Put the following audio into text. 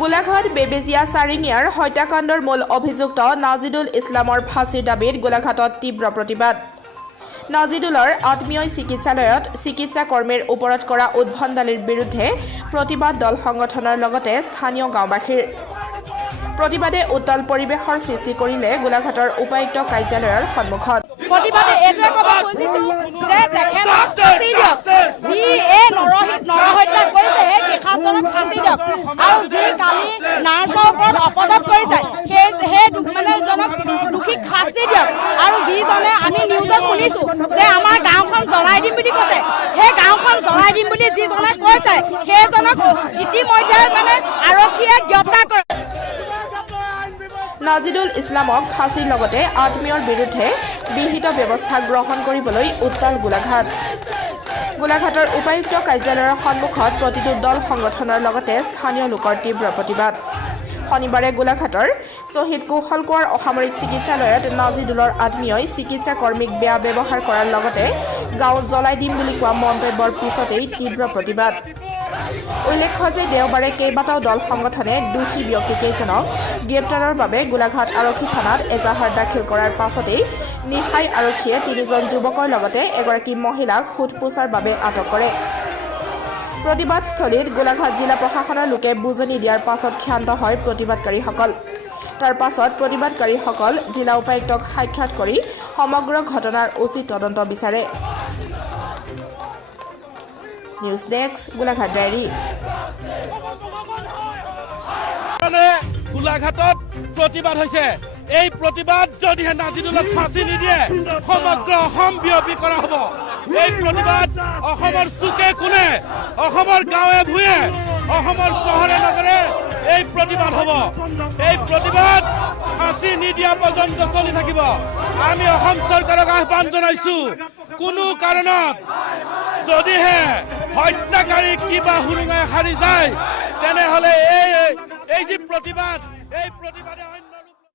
গোলাঘাট বেবেজিয়া চাৰিঙীয়াৰ হত্যাকাণ্ডৰ মূল অভিযুক্ত নাজিদুল ইছলামৰ ফাঁচীৰ দাবীত গোলাঘাটত তীব্ৰ প্ৰতিবাদ। নাজিদুলৰ আত্মীয় চিকিৎসালয়ত চিকিৎসা কৰ্মীৰ ওপৰত কৰা উদ্ভণ্ডালিৰ বিৰুদ্ধে প্ৰতিবাদ দল সংগঠনৰ লগতে স্থানীয় গাঁওবাসীৰ। প্ৰতিবাদে উত্তাল পৰিৱেশৰ সৃষ্টি কৰিলে গোলাঘাটৰ উপায়ুক্ত কাৰ্যালয়ৰ সন্মুখত। প্ৰতিবাদে এইটোৱে ক'ব খুজিছো যে তেখেতক ফাঁচি দিয়ক, যি এই নৰহত্যা কৰিছে সেই নিশাচৰক ফাঁচি দিয়ক, আৰু যি কালি নাৰ্ছৰ ওপৰত অপৰাধ কৰিছে সেই জনক দোষীক শাস্তি দিয়ক, আৰু যিজনে আমি নিউজত শুনিছো যে আমাৰ গাঁওখন জ্বলাই দিম বুলি কৈছে, সেই গাঁওখন জ্বলাই দিম বুলি যিজনে কৈছে সেইজনক ইতিমধ্যে আৰক্ষীয়ে গ্ৰেপ্তাৰ কৰে। নাজিদুল ইছলামক ফাঁচীৰ লগতে আত্মীয়ৰ বিৰুদ্ধে বিহিত ব্যৱস্থা গ্ৰহণ কৰিবলৈ উত্তাল গোলাঘাট। গোলাঘাটৰ উপায়ুক্ত কাৰ্যালয়ৰ সন্মুখত প্ৰতিটো দল সংগঠনৰ লগতে স্থানীয় লোকৰ তীব্ৰ প্ৰতিবাদ। শনিবাৰে গোলাঘাটৰ শ্বহীদ কৌশল কোঁৱৰ অসামৰিক চিকিৎসালয়ত নাজিদুলৰ আত্মীয়ই চিকিৎসা কৰ্মীক বেয়া ব্যৱহাৰ কৰাৰ লগতে গাঁও জ্বলাই দিম বুলি কোৱা মন্তব্যৰ পিছতেই তীব্ৰ প্ৰতিবাদ। উল্লেখ্য যে দেওবাৰে কেইবাটাও দল সংগঠনে দোষী ব্যক্তিকেইজনক গ্ৰেপ্তাৰৰ বাবে গোলাঘাট আৰক্ষী থানাত এজাহাৰ দাখিল কৰাৰ পাছতেই নিশাই আৰক্ষীয়ে ৩জন যুৱকৰ লগতে এগৰাকী মহিলাক সোধপোছাৰ বাবে আটক কৰে। প্ৰতিবাদস্থলীত গোলাঘাট জিলা প্ৰশাসনৰ লোকে বুজনি দিয়াৰ পাছত ক্ষান্ত হয় প্ৰতিবাদকাৰীসকল। তাৰ পাছত প্ৰতিবাদকাৰীসকল জিলা উপায়ুক্তক সাক্ষাৎ কৰি সমগ্ৰ ঘটনাৰ উচিত তদন্ত বিচাৰে। News desk, Golaghat diary. গোলাঘাটত প্ৰতিবাদ হৈছে। এই প্ৰতিবাদ যদিহে নাজিদুলক ফাঁচি নিদিয়ে সমগ্ৰ অসম বিয়পি কৰা হ'ব। এই প্ৰতিবাদ অসমৰ চুকে কোণে, অসমৰ গাঁৱে ভূঞে, অসমৰ চহৰে নগৰে এই প্ৰতিবাদ হ'ব। এই প্ৰতিবাদ ফাঁচি নিদিয়া পৰ্যন্ত চলি থাকিব। আমি অসম চৰকাৰক আহ্বান জনাইছো, কোনো কাৰণত যদিহে হত্যাকাৰী কিবা হুৰুঙাই হাৰি যায় তেনেহ'লে এই যি প্ৰতিবাদ, এই প্ৰতিবাদে